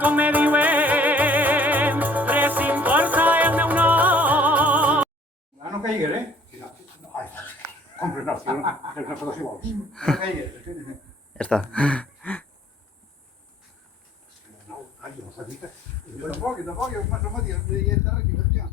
com me diuen, resim força el meu nom. Ah, no caigué, eh? No, ai, compre, no, que una foto si vols. No caigué. Ja està. No, ai, no sabia. Jo tampoc, jo m'ha trobat i he de retirar.